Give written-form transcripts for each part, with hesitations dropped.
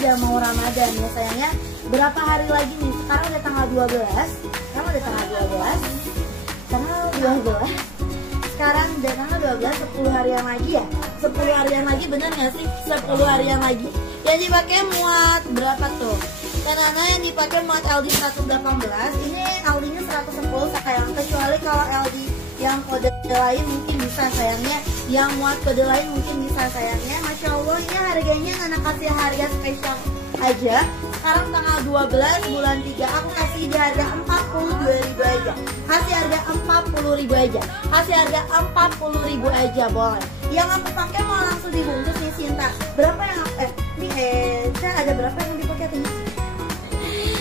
udah mau Ramadan ya sayangnya. Berapa hari lagi nih? Sekarang udah tanggal 12. Sekarang udah tanggal 12. Tanggal 12. Sekarang udah tanggal 12, 10 harian lagi ya. 10 harian lagi bener nggak sih? 10 harian lagi. Yang dipakai muat berapa tuh? Karena yang dipakai muat LD 118. Ini LD-nya 110 sayang. Kecuali kalau LD yang kode lain mungkin bisa sayangnya. Yang muat kode lain mungkin bisa sayangnya. Masya Allah ini harganya anak kasih harga spesial aja. Sekarang tanggal 12 bulan 3 aku kasih di harga 42.000 aja. Kasih harga 40.000 aja. Kasih harga 40.000 aja boleh. Yang aku pakai mau langsung dibungkus nih Sinta. Berapa yang ada berapa yang dipakai nih?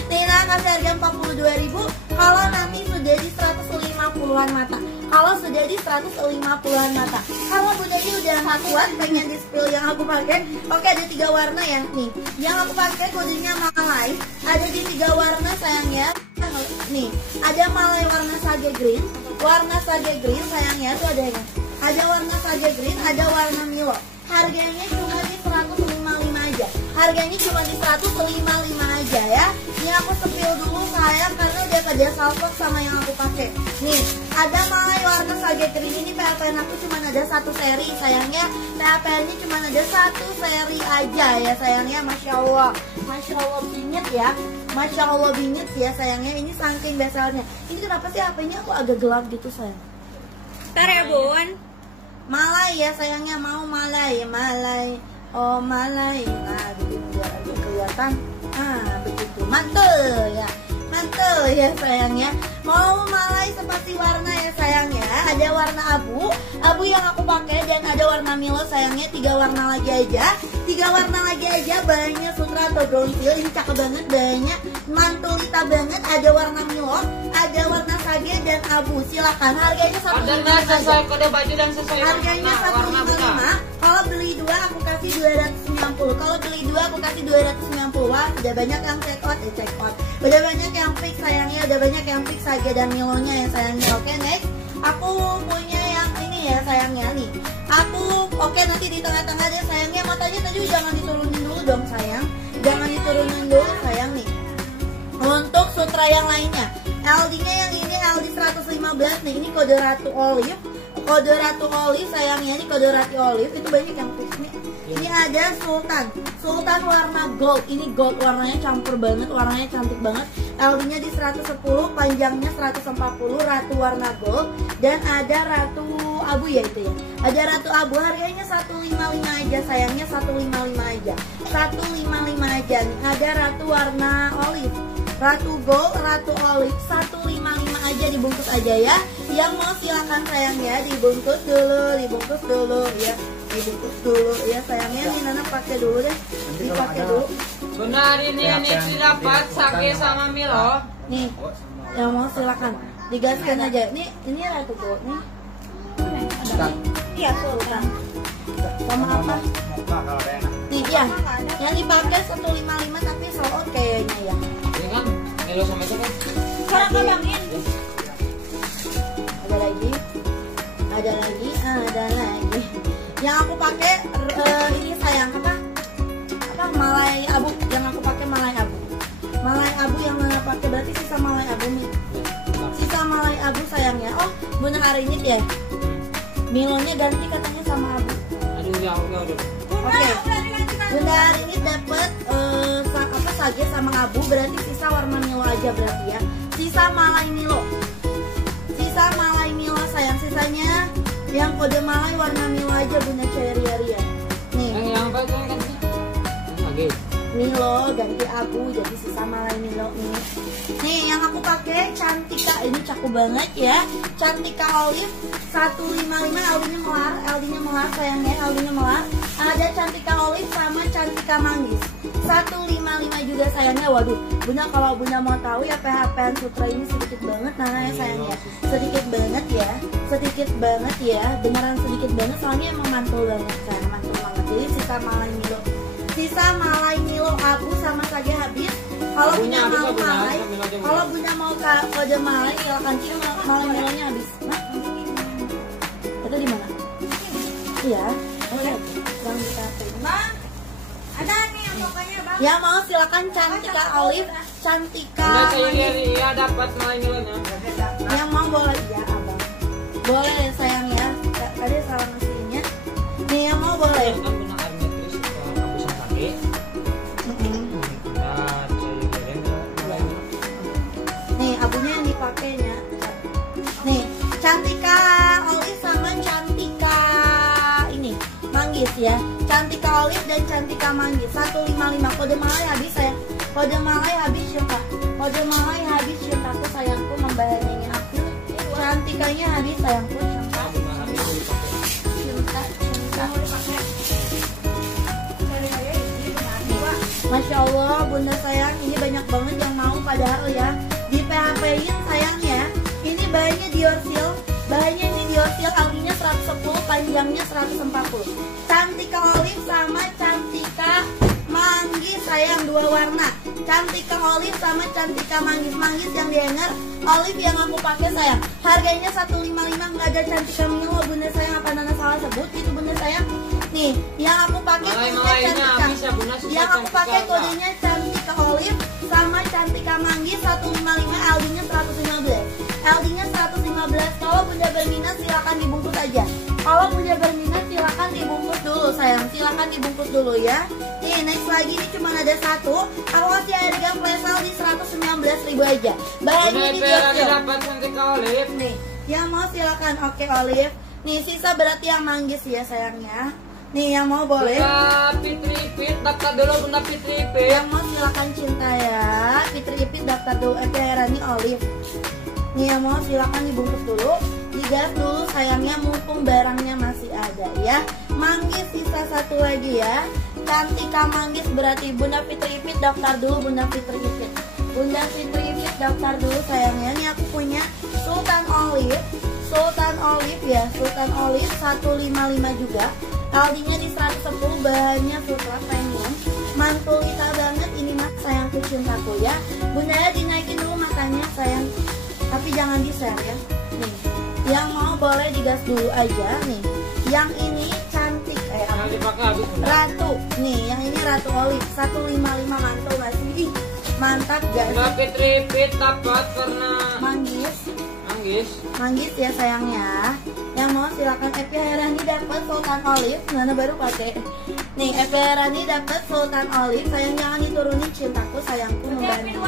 Nina kasih harga 42.000 kalau nanti sudah di 150-an mata. Kalau sudah di 150-an mata. Kalau Bunda Di udah gak kuat pengen di spill yang aku pakai. Oke, ada 3 warna ya nih. Yang aku pakai kodenya Malai. Ada di 3 warna sayangnya. Nih, ada Malai warna sage green. Warna sage green sayangnya tuh ada yang. Ada warna sage green, ada warna Milo. Harganya cuma di 155 aja. Harganya cuma di 155 aja ya. Ini aku spill dulu sayang karena udah pada salfok sama yang aku pakai. Nih, ada Malai warna sage green ini PLPN aku cuma ada 1 seri sayangnya. PLPN-nya cuma ada 1 seri aja ya sayangnya. Masya Allah bingit ya. Masya Allah bingit ya sayangnya. Ini saking besarnya. Ini kenapa sih HP-nya aku agak gelap gitu sayang? Ntar ya Bun. Malai ya sayangnya, mau Malai. Oh Malai. Nah begini biar agak kelihatan. Nah begitu, mantul ya sayangnya. Mau Malai seperti warna ya sayangnya. Ada warna abu yang aku pakai dan ada warna Milo sayangnya. 3 warna lagi aja. 3 warna lagi aja, bahannya sutra atau bronzil. Ini cakep banget, bahannya mantulita banget. Ada warna Milo, ada warna sage dan abu. Silakan, harganya 155 sesuai kode baju dan sesuai harganya 155. Kalau beli 2 aku kasih 290. Kalau beli 2 aku kasih 290. Wah, udah banyak yang check out. Udah banyak yang fix sayangnya, udah banyak yang fix sage dan Milonya ya sayangnya. Oke, next. Aku punya yang ini ya sayangnya nih. Oke nanti di tengah-tengah deh sayangnya. Matanya tadi jangan diturunin dulu dong sayang. Jangan diturunin dulu sayang nih. Untuk sutra yang lainnya, LD-nya yang ini LD 115 nih. Ini kode Ratu Olive. Kode Ratu Olive sayangnya, ini kode Ratu Olive. Itu banyak yang fix nih. Ini ada Sultan warna gold. Ini gold warnanya campur banget, warnanya cantik banget. LD-nya di 110, panjangnya 140, Ratu warna gold. Dan ada Ratu abu ya itu ya. Ada Ratu abu, harganya 155 aja sayangnya, 155 aja. 155 aja nih. Ada Ratu warna olive. Ratu gold, Ratu olive, 155 aja, dibungkus aja ya. Yang mau silakan sayangnya, dibungkus dulu ya. Dibungkus dulu ya sayangnya. Nih Nana pakai dulu deh. Dipakai dulu. Bunda hari ini dapat sake sama Milo. Nih, yang mau silakan digaskan aja. Nih, ini Ratu gold nih. Iya, Sultan. Sama apa? Nih ya, yang dipakai 155 tapi sold out kayaknya ya. Ini kan Milo sama itu kan. Sekarang kembangin. Ada lagi. Yang aku pakai ini sayang apa? Malai abu. Yang aku pakai Malai abu. Malai abu yang mana pakai berarti sisa Malai abu nih. Sisa Malai abu sayangnya. Oh, bener hari ini ya. Milonya ganti katanya sama abu. Aduh ya udah. Oke. Bunda hari ini dapat sage sama abu, berarti sisa warna Milo aja berarti ya. Sisa Malai Milo. Sayang, sisanya yang kode Malai warna Milo aja Bunda Cherry ya. Nih. Yang apa itu kan? Sage. Milo ganti abu jadi sisa Malai Milo nih. Nih yang aku pakai Cantika, ini cakep banget ya. Cantika Olive 155, LD-nya melar sayangnya, LD-nya melar. Ada Cantika Olive sama Cantika Manggis 155 juga sayangnya. Waduh, Bunda kalau Bunda mau tahu ya PHPN Sutra ini sedikit banget nah ya sayangnya. Sedikit banget ya, beneran sedikit banget soalnya emang mantul banget sayang, mantul banget. Jadi sisa Malai Milo abu sama saja habis. Kalau Bunda mau Malai, kalau Bunda mau kode Malai silakan cik, Malai Milonya habis. Nah, itu di mana? Iya. Oh ya, bang kita terima. Bang, ada nih yang pokoknya bang. Yang mau silakan Cantika Olive, Cantika Udah saya Manggis. dari ya dapat nilainya. Yang mau boleh ya abang. Boleh ya sayang ya. Tadi salah ngasihnya. Nih yang mau boleh. Kan guna air metris habisan sakit. Nah, saya kirim nilainya. Nih abunya yang dipakainya. Nih Cantika Olive sama Cantika ini Manggis ya. Cantika Olive dan Cantika Manggis 155. Kode malai habis saya. Kode malai habis ya Kak. Kode malai habis cintaku sayangku membayangin aku. Cantikanya habis sayangku cinta. Masya Allah bunda sayang, ini banyak banget yang mau padahal ya. Di PHP-in sayang ya. Ini bahannya Diorsil. Bahannya ini Diorsil, alginya 110, panjangnya 140. Cantika Olive sama Cantika Manggis sayang, dua warna. Cantika Olive sama Cantika Manggis. Manggis yang di hanger, Olive yang aku pakai sayang. Harganya 155, nggak ada Cantika Mini loh bunda sayang. Apa Nana salah sebut gitu bunda sayang? Nih, yang aku pakai kodenya Cantika. Yang aku pakai kodenya Cantika Olive sama Cantika Manggis 155, LD-nya 115. LD-nya 115. Kalau bunda berminat silakan dibungkus aja. Kalau bunda berminat silakan dibungkus dulu sayang. Silakan dibungkus dulu ya. Nih, next lagi ini cuma ada satu. Aku kasih harga flash sale di 119.000 aja. Bahannya di Diorsil. Dapat Cantika Olive. Nih, yang mau silakan. Oke, Olive. Nih, sisa berarti yang Manggis ya sayangnya. Nih, yang mau boleh. Bunda Fitri Ipit, daftar dulu Bunda Fitri Ipit. Yang mau silakan cinta ya. Fitri Ipit daftar dulu. Herani Olive. Nih, yang mau silakan dibungkus dulu. Digas dulu sayangnya mumpung barangnya masih ada ya. Manggis sisa satu lagi ya. Cantika Manggis berarti Bunda Fitri Ipit daftar dulu Bunda Fitri Ipit. Bunda Fitri Ipit daftar dulu sayangnya. Ini aku punya Sultan Olive. Sultan Olive ya. Sultan Olive 155 juga. LD-nya di 110, bahannya Sutra Premium. Mantulita banget ini mas sayangku cintaku ya. Bunda ya dinaikin dulu matanya sayang. Tapi jangan di-share ya. Nih. Yang mau boleh digas dulu aja nih. Yang ini cantik Yang dipakai habis Bunda. Ratu. Nih, yang ini Ratu Olive 155 mantul nggak sih? Ih, mantap guys. Bunda Fitri Ipit dapat karena Manggis. Manggis ya sayangnya. Yang mau silakan. Epi Herani dapat Sultan Olive. Mana baru pakai. Nih, Epi Herani dapat Sultan Olive. Sayang jangan diturunin cintaku sayangku membantu.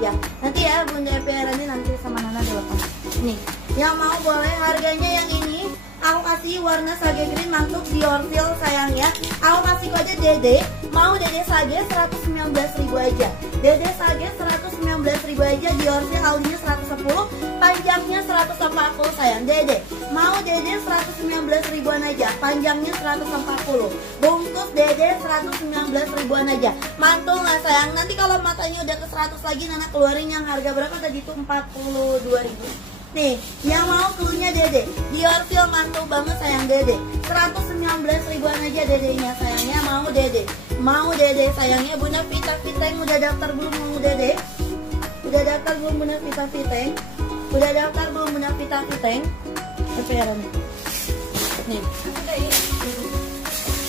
Ya, nanti ya Bunda Epi Herani nanti sama Nana dilepas. Nih, yang mau boleh harganya yang ini. Aku kasih warna sage green mantuk Diorsil sayang ya. Aku kasih kode Dede. Mau Dede Sage 119.000 aja. Dede Sage 119.000 aja. Diorsil aldinya 110, panjangnya 140 sayang. Dede mau Dede 119 ribuan aja. Panjangnya 140. Bungkus Dede 119 ribuan aja. Mantul nggak sayang? Nanti kalau matanya udah ke 100 lagi Nana keluarin yang harga berapa tadi itu 42.000. Nih, yang mau cluenya Dede. Diorsil mantul banget sayang Dede. 119 ribuan aja Dedenya sayangnya. Mau Dede. Mau Dede sayangnya. Bunda Vita Viteng udah daftar belum mau Dede? Udah daftar belum Bunda Vita Viteng? Udah daftar belum Bunda Vita Viteng? Kepikiran nih. Nih.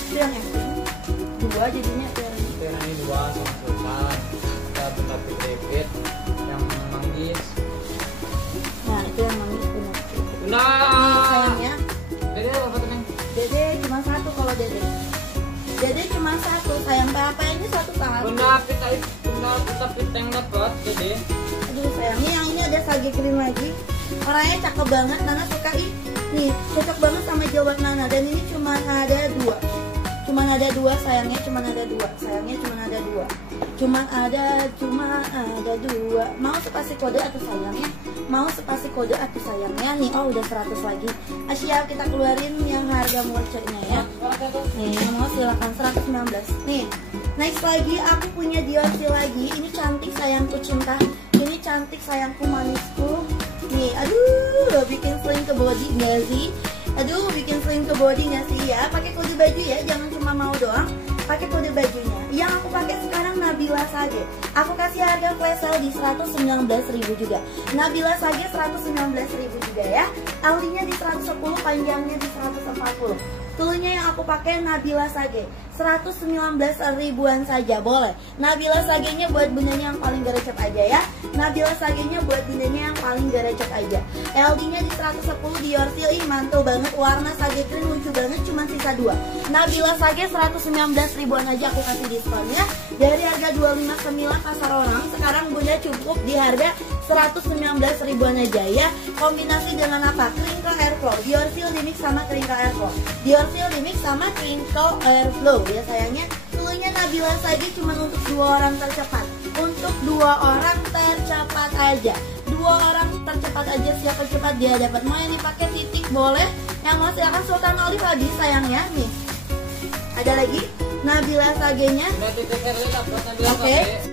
Itu yang F. 2 jadinya Yang ini 2 sama Sultan. Kita Bunda Fitri Ipit yang Manggis. Nah, itu yang Manggis benar. Bunda Sayangnya Dede berapa tuh Neng? Dede cuma satu kalau Dede. Dede cuma satu sayang. PHP ini satu tahap. Bunda Fitri yang dapat Dede. Aduh sayangnya yang ini ada sage cream lagi. Orangnya cakep banget. Nana suka nih. Cocok banget sama jilbab Nana. Dan ini cuma ada 2. Cuman ada 2 sayangnya. Cuman ada 2. Sayangnya cuman ada 2. Cuman ada 2. Mau spasi kode atau sayangnya? Mau spasi kode atau sayangnya? Nih, oh udah 100 lagi. Asia kita keluarin yang harga murcanya ya. Nih, yang mau silakan 119. Nih, next lagi aku punya Diorsil lagi. Ini cantik sayangku cinta. Ini cantik sayangku manisku. Nih, aduh, bikin sling ke body nggak sih? Aduh, bikin sling ke body nggak sih ya? Pakai kode baju ya, jangan cuma mau doang. Pakai kode bajunya. Yang aku pakai sekarang Nabila Sage. Aku kasih harga flash sale di 119.000 juga. Nabila Sage 119.000 juga ya. Aldinya di 110, panjangnya di 140. Cluenya yang aku pakai Nabila Sage 119 ribuan saja, boleh. Nabila Sage-nya buat bundanya yang paling gercep aja ya. Nabila Sage-nya buat bundanya yang paling gercep aja. LD-nya di 110 di Yorsil. Ih, mantul banget. Warna Sage Green lucu banget, cuma sisa 2. Nabila Sage 119 ribuan aja aku kasih diskonnya. Dari harga 259 pasar orang, sekarang bunda cukup di harga 119 ribuan aja ya. Kombinasi dengan apa? Crinkle Airflow. Yorsil di mix sama Crinkle Airflow. Yorsil di mix sama Crinkle Airflow ya sayangnya. Cluenya Nabila Sage cuma untuk 2 orang tercepat. Untuk 2 orang tercepat aja. 2 orang tercepat aja, siapa cepat dia dapat. Mau yang dipakai titik boleh, yang mau silakan Sultan Olive habis sayangnya nih. Ada lagi Nabila Sage-nya. Udah titik Herlina buat Nabila Oke. Sage.